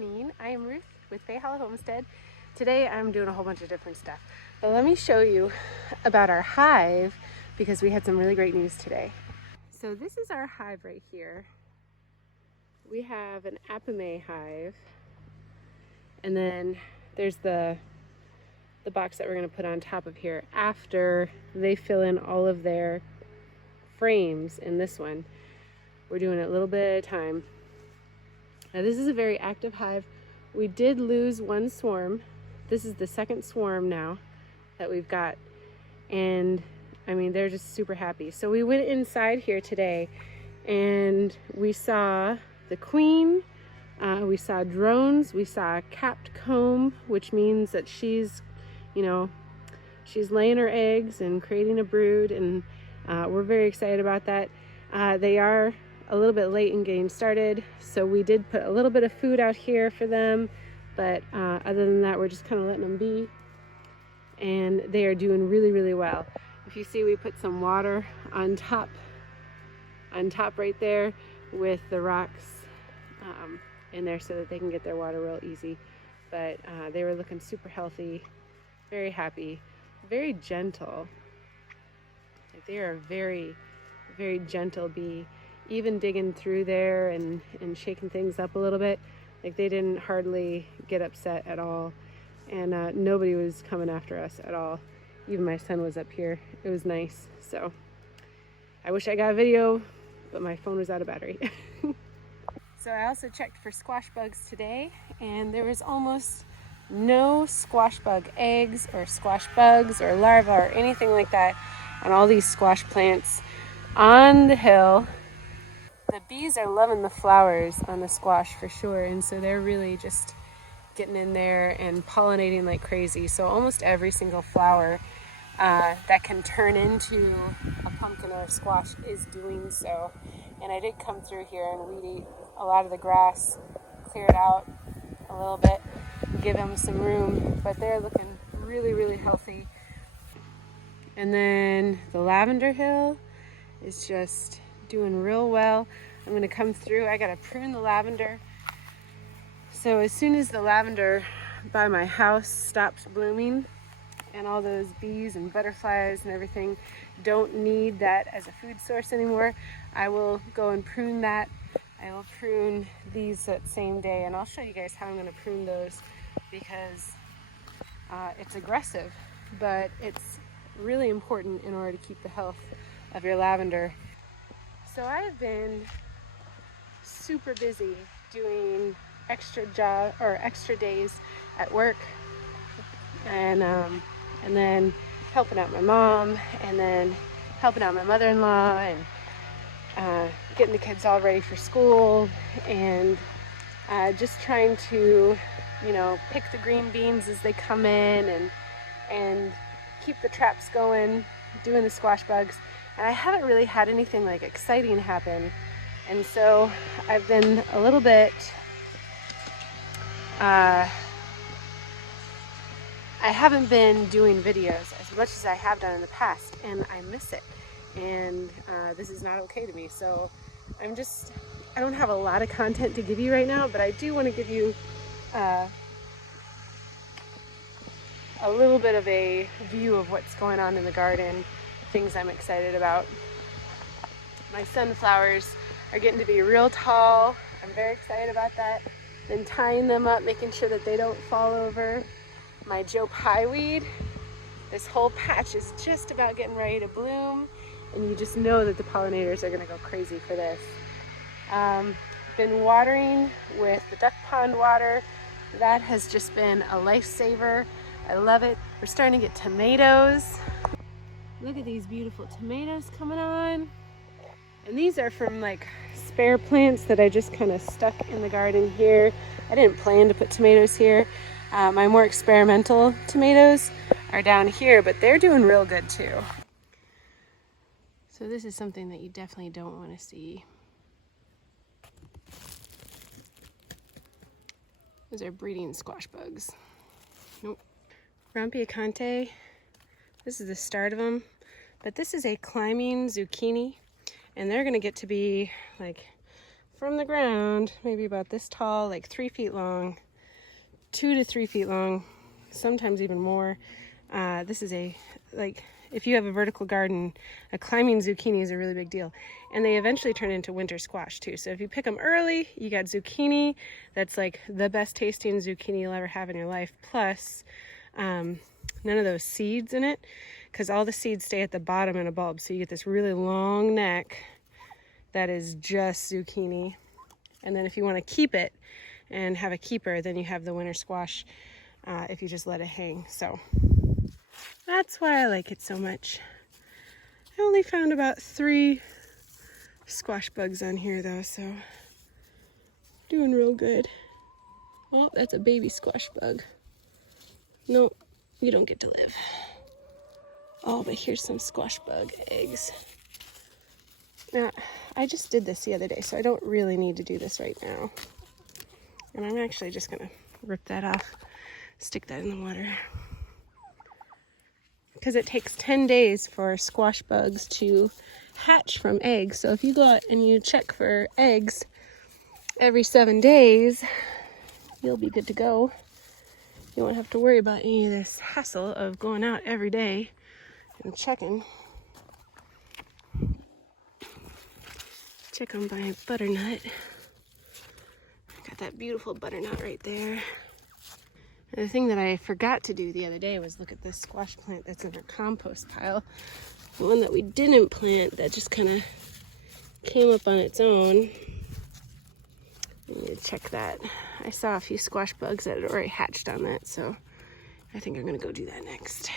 evening. I am Ruth with Fae Hollow Homestead. Today I'm doing a whole bunch of different stuff, but let me show you about our hive because we had some really great news today. So this is our hive right here. We have an apame hive, and then there's the box that we're going to put on top of here after they fill in all of their frames in this one. We're doing it a little bit at a time. Now this is a very active hive. We did lose one swarm. This is the second swarm now that we've got, and I mean they're just super happy. So we went inside here today and we saw the queen, we saw drones, we saw a capped comb, which means that she's laying her eggs and creating a brood, and we're very excited about that. They are a little bit late in getting started, so we did put a little bit of food out here for them, but other than that we're just kind of letting them be, and they are doing really well. If you see, we put some water on top right there with the rocks in there so that they can get their water real easy. But they were looking super healthy, very happy, very gentle. Like, they are a very gentle bee. Even digging through there and shaking things up a little bit, like they didn't hardly get upset at all, and nobody was coming after us at all. Even my son was up here. It was nice. So I wish I got a video, but my phone was out of battery. So I also checked for squash bugs today, and there was almost no squash bug eggs or squash bugs or larvae or anything like that on all these squash plants on the hill. The bees are loving the flowers on the squash for sure, and so they're really just getting in there and pollinating like crazy. So almost every single flower that can turn into a pumpkin or a squash is doing so. And I did come through here and weed eat a lot of the grass, clear it out a little bit, give them some room, but they're looking really healthy. And then the lavender hill is just doing real well. I'm going to come through. I got to prune the lavender. So as soon as the lavender by my house stops blooming and all those bees and butterflies and everything don't need that as a food source anymore, I will go and prune that. I will prune these that same day, and I'll show you guys how I'm going to prune those because it's aggressive, but it's really important in order to keep the health of your lavender. So I've been super busy doing extra days at work, and then helping out my mom, and then helping out my mother-in-law, and getting the kids all ready for school, and just trying to pick the green beans as they come in, and keep the traps going, doing the squash bugs. And I haven't really had anything like exciting happen, and so I've been a little bit I haven't been doing videos as much as I have done in the past, and I miss it, and this is not okay to me. So I don't have a lot of content to give you right now, but I do want to give you a little bit of a view of what's going on in the garden, things I'm excited about. My sunflowers are getting to be real tall. I'm very excited about that. Then tying them up, making sure that they don't fall over. My Joe Pye weed, this whole patch is just about getting ready to bloom, and you just know that the pollinators are gonna go crazy for this. Been watering with the duck pond water. That has just been a lifesaver. I love it. We're starting to get tomatoes. Look at these beautiful tomatoes coming on. And these are from like spare plants that I just kind of stuck in the garden here. I didn't plan to put tomatoes here. My more experimental tomatoes are down here, but they're doing real good too. So this is something that you definitely don't want to see. Those are breeding squash bugs. Nope. Rampiacante. This is the start of them, but this is a climbing zucchini, and they're gonna get to be like from the ground, maybe about this tall, like 3 feet long, 2 to 3 feet long, sometimes even more. This is if you have a vertical garden, a climbing zucchini is a really big deal. And they eventually turn into winter squash too. So if you pick them early, you got zucchini. That's like the best tasting zucchini you'll ever have in your life. Plus, none of those seeds in it, because all the seeds stay at the bottom in a bulb. So you get this really long neck that is just zucchini. And then if you want to keep it and have a keeper, then you have the winter squash if you just let it hang. So that's why I like it so much. I only found about 3 squash bugs on here though, so doing real good. Oh, that's a baby squash bug. Nope, you don't get to live. Oh, but here's some squash bug eggs. Now, I just did this the other day, so I don't really need to do this right now. And I'm actually just gonna rip that off, stick that in the water. Because it takes 10 days for squash bugs to hatch from eggs. So if you go out and you check for eggs every 7 days, you'll be good to go. You won't have to worry about any of this hassle of going out every day and checking. Check on my butternut. Got that beautiful butternut right there. And the thing that I forgot to do the other day was look at this squash plant that's in our compost pile. The one that we didn't plant that just kind of came up on its own. I need to check that. I saw a few squash bugs that had already hatched on that, so I think I'm gonna go do that next.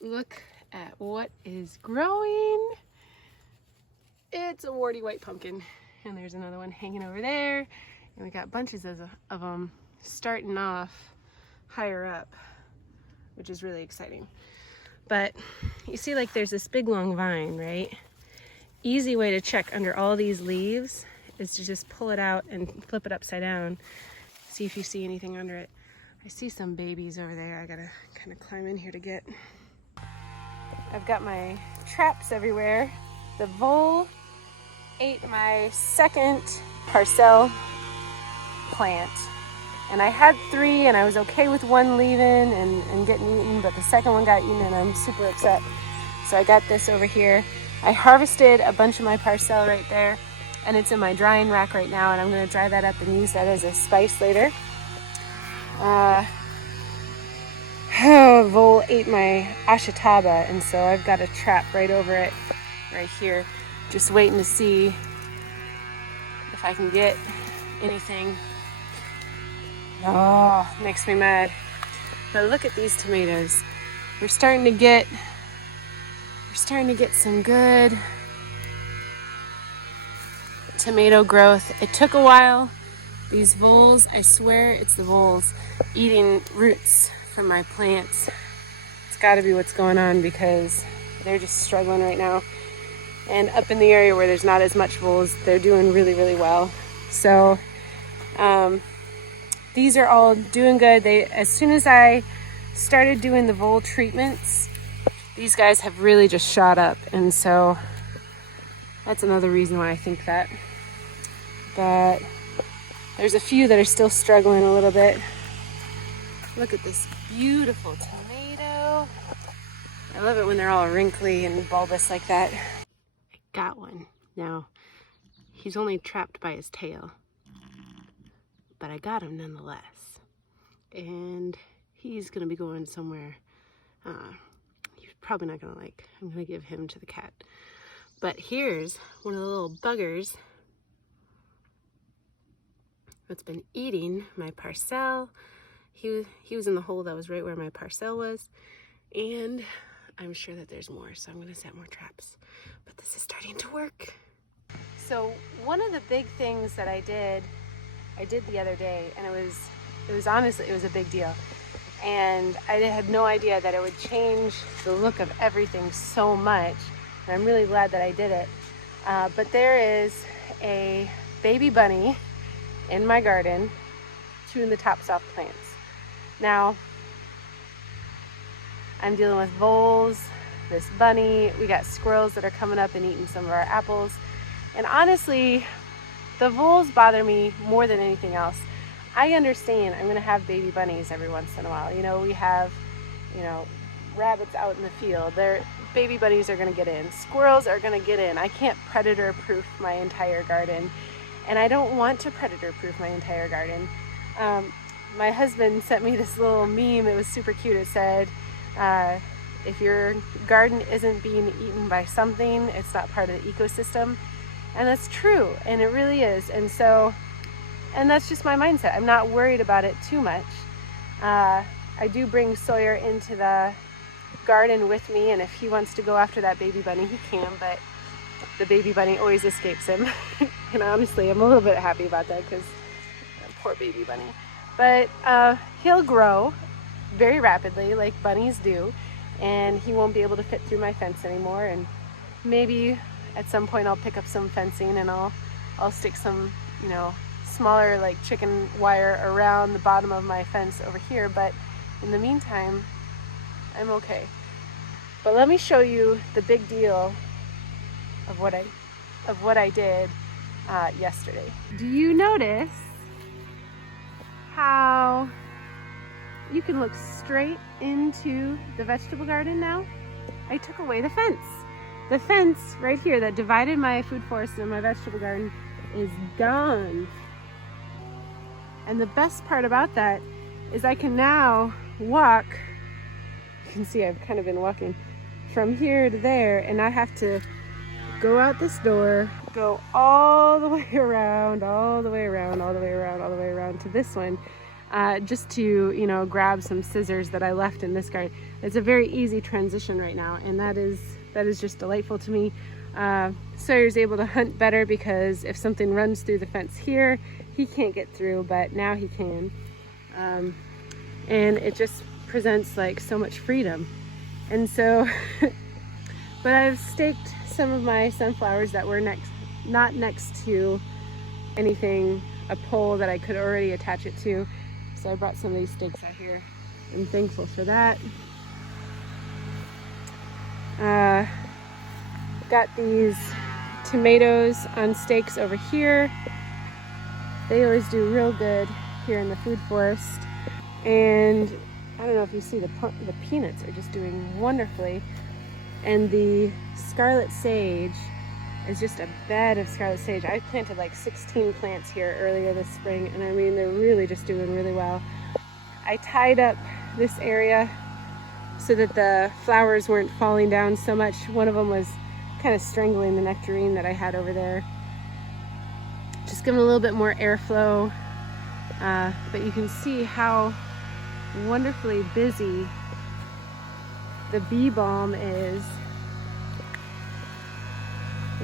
Look at what is growing. It's a warty white pumpkin. And there's another one hanging over there. And we got bunches of them starting off higher up, which is really exciting. But you see, like, there's this big long vine, right? Easy way to check under all these leaves is to just pull it out and flip it upside down. See if you see anything under it. I see some babies over there. I gotta kind of climb in here to get. I've got my traps everywhere. The vole ate my second parcel plant. And I had 3 and I was okay with one leaving and getting eaten, but the second one got eaten and I'm super upset. So I got this over here. I harvested a bunch of my parcel right there and it's in my drying rack right now, and I'm gonna dry that up and use that as a spice later. Vole ate my ashataba, and so I've got a trap right over it, right here, just waiting to see if I can get anything. Oh, makes me mad. But look at these tomatoes. We're starting to get some good tomato growth. It took a while. These voles, I swear it's the voles eating roots from my plants. It's got to be what's going on, because they're just struggling right now. And up in the area where there's not as much voles, they're doing really, really well. So these are all doing good. As soon as I started doing the vole treatments, these guys have really just shot up. And so that's another reason why I think that. But there's a few that are still struggling a little bit. Look at this beautiful tomato. I love it when they're all wrinkly and bulbous like that. I got one. Now, he's only trapped by his tail, but I got him nonetheless. And he's gonna be going somewhere he's probably not gonna like. I'm gonna give him to the cat. But here's one of the little buggers that's been eating my parcel. He was in the hole that was right where my parcel was, and I'm sure that there's more, so I'm gonna set more traps. But this is starting to work. So one of the big things that I did the other day, and it was honestly, it was a big deal. And I had no idea that it would change the look of everything so much. And I'm really glad that I did it. But there is a baby bunny in my garden chewing the tops off plants. Now, I'm dealing with voles, this bunny, we got squirrels that are coming up and eating some of our apples. And honestly, the voles bother me more than anything else. I understand I'm gonna have baby bunnies every once in a while. You know, we have, you know, rabbits out in the field. Their baby bunnies are gonna get in. Squirrels are gonna get in. I can't predator proof my entire garden. And I don't want to predator proof my entire garden. My husband sent me this little meme. It was super cute. It said, if your garden isn't being eaten by something, it's not part of the ecosystem. And that's true, and it really is. And so, and that's just my mindset. I'm not worried about it too much. I do bring Sawyer into the garden with me, and if he wants to go after that baby bunny, he can, but the baby bunny always escapes him. And honestly, I'm a little bit happy about that, because poor baby bunny. But he'll grow very rapidly, like bunnies do, and he won't be able to fit through my fence anymore. And maybe at some point I'll pick up some fencing, and I'll stick some, you know, smaller like chicken wire around the bottom of my fence over here. But in the meantime, I'm okay. But let me show you the big deal of what I did yesterday. Do you notice how you can look straight into the vegetable garden now? I took away the fence. The fence right here that divided my food forest and my vegetable garden is gone. And the best part about that is I can now walk. You can see I've kind of been walking from here to there, and I have to go out this door, go all the way around, all the way around, all the way around, all the way around to this one, just to, you know, grab some scissors that I left in this garden. It's a very easy transition right now, and that is just delightful to me. Sawyer's able to hunt better because if something runs through the fence here, he can't get through, but now he can. And it just presents like so much freedom. And so, but I've staked some of my sunflowers that were not next to anything, a pole that I could already attach it to. So I brought some of these stakes out here. I'm thankful for that. Got these tomatoes on stakes over here. They always do real good here in the food forest. And I don't know if you see, the peanuts are just doing wonderfully. And the scarlet sage is just a bed of scarlet sage. I planted like 16 plants here earlier this spring, and I mean, they're really just doing really well. I tied up this area so that the flowers weren't falling down so much. One of them was kind of strangling the nectarine that I had over there. Just give them a little bit more airflow. But you can see how wonderfully busy the bee balm is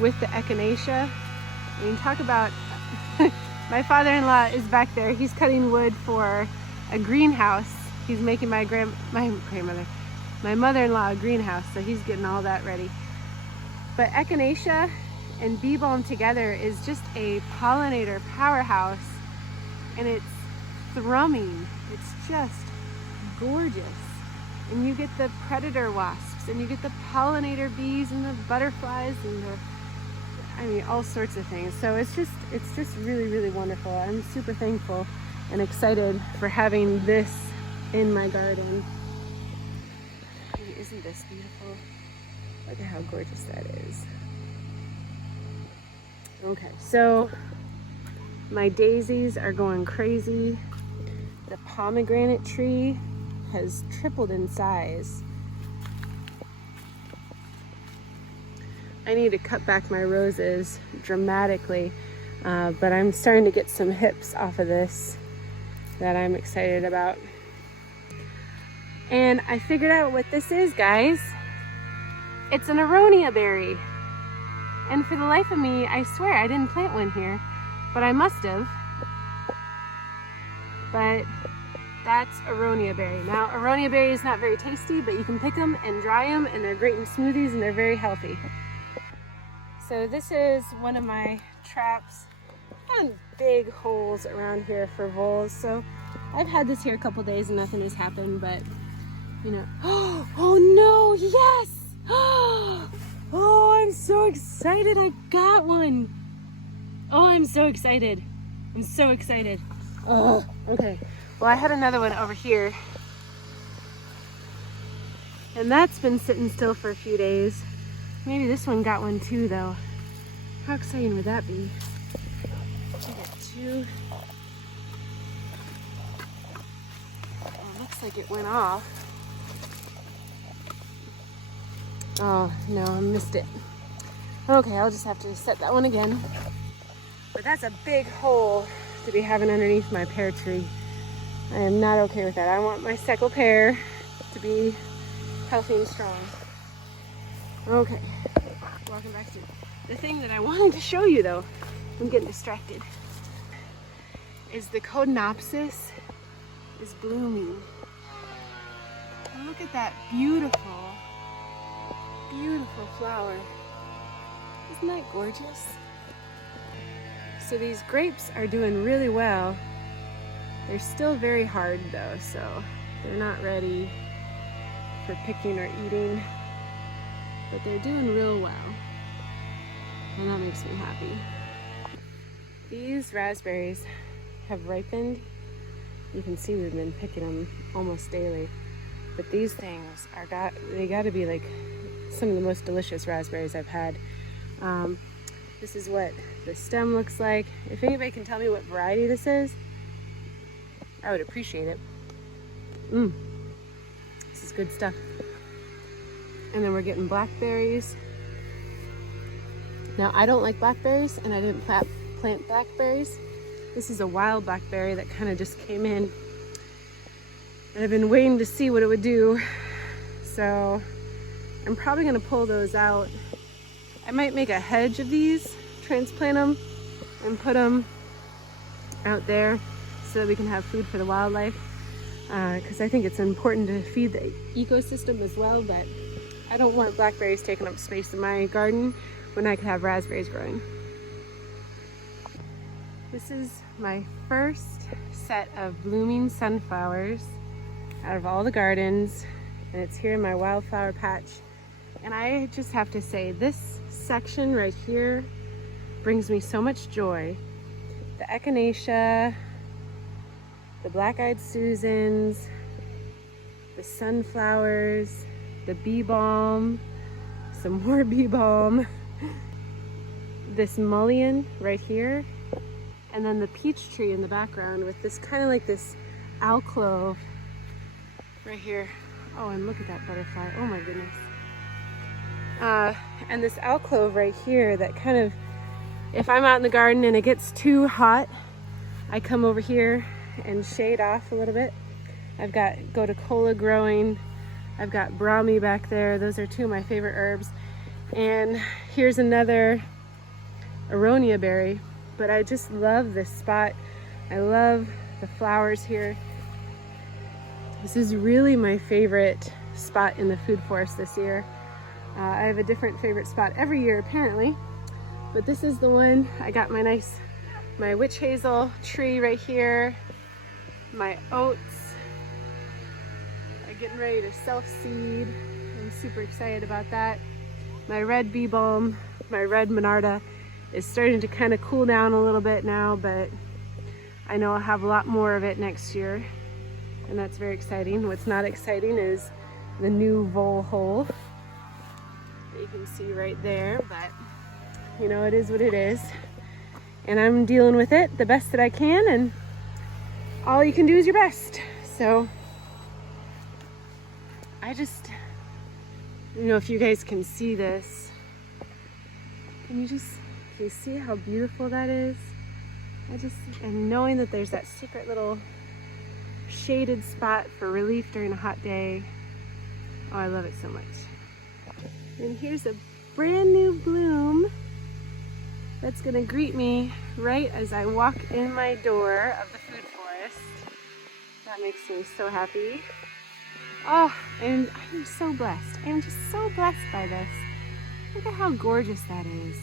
with the echinacea. I mean, talk about my father-in-law is back there. He's cutting wood for a greenhouse. He's making my mother-in-law a greenhouse, so he's getting all that ready. But echinacea and bee balm together is just a pollinator powerhouse, and it's thrumming. It's just gorgeous. And you get the predator wasps, and you get the pollinator bees and the butterflies and all sorts of things. So it's just really, really wonderful. I'm super thankful and excited for having this in my garden. I mean, isn't this beautiful? Look at how gorgeous that is. Okay, so my daisies are going crazy. The pomegranate tree has tripled in size. I need to cut back my roses dramatically, but I'm starting to get some hips off of this that I'm excited about. And I figured out what this is, guys. It's an aronia berry. And for the life of me, I swear I didn't plant one here, but I must have. But that's aronia berry. Now, aronia berry is not very tasty, but you can pick them and dry them, and they're great in smoothies, and they're very healthy. So this is one of my traps. I found big holes around here for voles. So I've had this here a couple days and nothing has happened, but you know. Oh no, yes! Oh, I'm so excited. I got one. Oh, I'm so excited. I'm so excited. Oh, okay. Well, I had another one over here. And that's been sitting still for a few days. Maybe this one got one too, though. How exciting would that be? I got two. Oh, it looks like it went off. Oh, no, I missed it. Okay, I'll just have to set that one again. But that's a big hole to be having underneath my pear tree. I am not okay with that. I want my second pear to be healthy and strong. Okay, walking back to the thing that I wanted to show you though. I'm getting distracted. Is the Codenopsis is blooming. Look at that beautiful, beautiful flower. Isn't that gorgeous? So these grapes are doing really well. They're still very hard though, so they're not ready for picking or eating, but they're doing real well, and that makes me happy. These raspberries have ripened. You can see we've been picking them almost daily, but these things they got to be like some of the most delicious raspberries I've had. This is what the stem looks like. If anybody can tell me what variety this is, I would appreciate it. This is good stuff. And then we're getting blackberries. Now, I don't like blackberries, and I didn't plant blackberries. This is a wild blackberry that kind of just came in, and I've been waiting to see what it would do. So I'm probably gonna pull those out. I might make a hedge of these, transplant them, and put them out there so that we can have food for the wildlife. Because I think it's important to feed the ecosystem as well, but I don't want blackberries taking up space in my garden when I could have raspberries growing. This is my first set of blooming sunflowers out of all the gardens, and it's here in my wildflower patch. And I just have to say, this section right here brings me so much joy. The echinacea, the black-eyed Susans, the sunflowers, the bee balm, some more bee balm, this mullein right here, and then the peach tree in the background with this kind of like this alcove right here. Oh, and look at that butterfly. Oh my goodness. And this alcove right here that kind of, if I'm out in the garden and it gets too hot, I come over here and shade off a little bit. I've got goticola growing. I've got brahmi back there. Those are two of my favorite herbs. And here's another aronia berry. But I just love this spot. I love the flowers here. This is really my favorite spot in the food forest this year. I have a different favorite spot every year apparently, but this is the one. I got my witch hazel tree right here, my oats are getting ready to self-seed. I'm super excited about that. My red bee balm, my red monarda is starting to kind of cool down a little bit now, but I know I'll have a lot more of it next year, and that's very exciting. What's not exciting is the new vole hole that you can see right there, but you know, it is what it is, and I'm dealing with it the best that I can, and all you can do is your best. So I just, you know, if you guys can see this, can you see how beautiful that is? And knowing that there's that secret little shaded spot for relief during a hot day. Oh, I love it so much. And here's a brand new bloom that's gonna greet me right as I walk in my door of the food forest. That makes me so happy. Oh, and I am so blessed. I am just so blessed by this. Look at how gorgeous that is.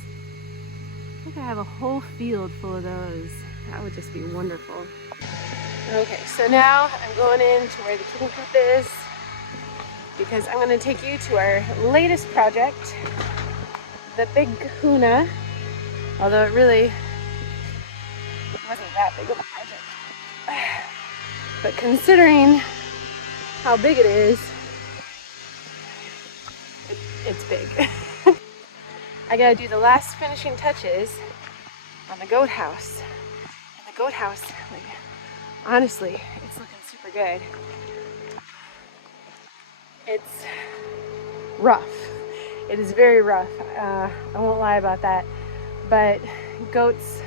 I could have a whole field full of those. That would just be wonderful. Okay, so now I'm going in to where the kitchen coop is, because I'm going to take you to our latest project. the big kahuna, although it really wasn't that big of a project. But considering how big it is, it's big. I gotta do the last finishing touches on the goat house. And the goat house, like, honestly, it's looking super good. It's rough. It is very rough. I won't lie about that. But goats,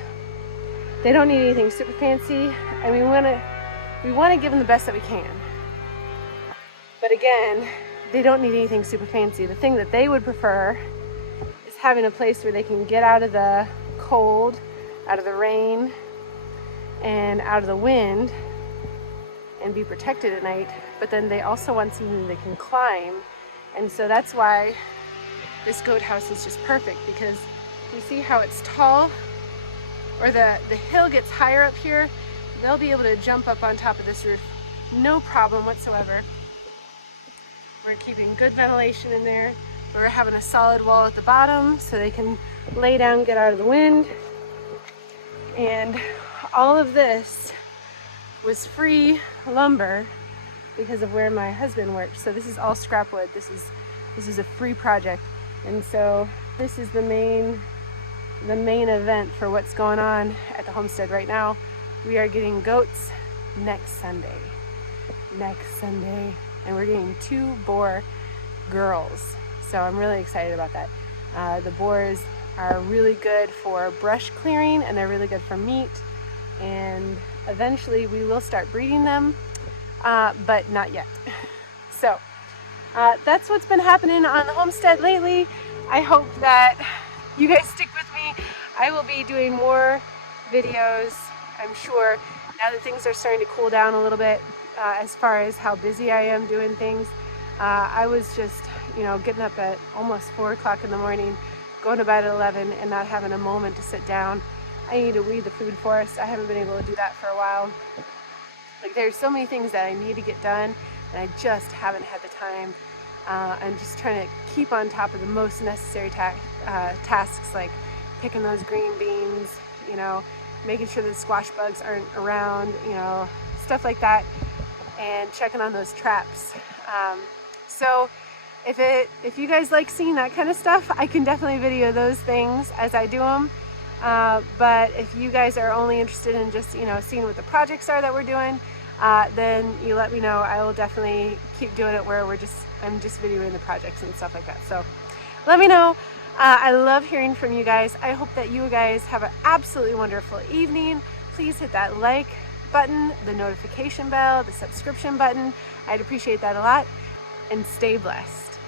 they don't need anything super fancy, and we want to give them the best that we can. But again, they don't need anything super fancy. The thing that they would prefer is having a place where they can get out of the cold, out of the rain, and out of the wind, and be protected at night. But then they also want something they can climb, and so that's why this goat house is just perfect, because you see how it's tall, or the hill gets higher up here. They'll be able to jump up on top of this roof, no problem whatsoever. We're keeping good ventilation in there. We're having a solid wall at the bottom so they can lay down, get out of the wind. And all of this was free lumber because of where my husband worked. So this is all scrap wood. This is a free project. And so this is the main event for what's going on at the homestead right now. We are getting goats next Sunday. And we're getting 2 boar girls. So I'm really excited about that. The boars are really good for brush clearing, and they're really good for meat. And eventually we will start breeding them, but not yet. So that's what's been happening on the homestead lately. I hope that you guys stick with me. I will be doing more videos, I'm sure, now that things are starting to cool down a little bit, as far as how busy I am doing things. I was just, getting up at almost 4 o'clock in the morning, going to bed at 11, and not having a moment to sit down. I need to weed the food forest. I haven't been able to do that for a while. Like, there's so many things that I need to get done, and I just haven't had the time. I'm just trying to keep on top of the most necessary tasks, like picking those green beans, making sure the squash bugs aren't around, stuff like that, and checking on those traps. So if you guys like seeing that kind of stuff, I can definitely video those things as I do them. But if you guys are only interested in just, seeing what the projects are that we're doing, then you let me know. I will definitely keep doing it where I'm just videoing the projects and stuff like that. So let me know. I love hearing from you guys. I hope that you guys have an absolutely wonderful evening. Please hit that like button, the notification bell, the subscription button. I'd appreciate that a lot. And stay blessed.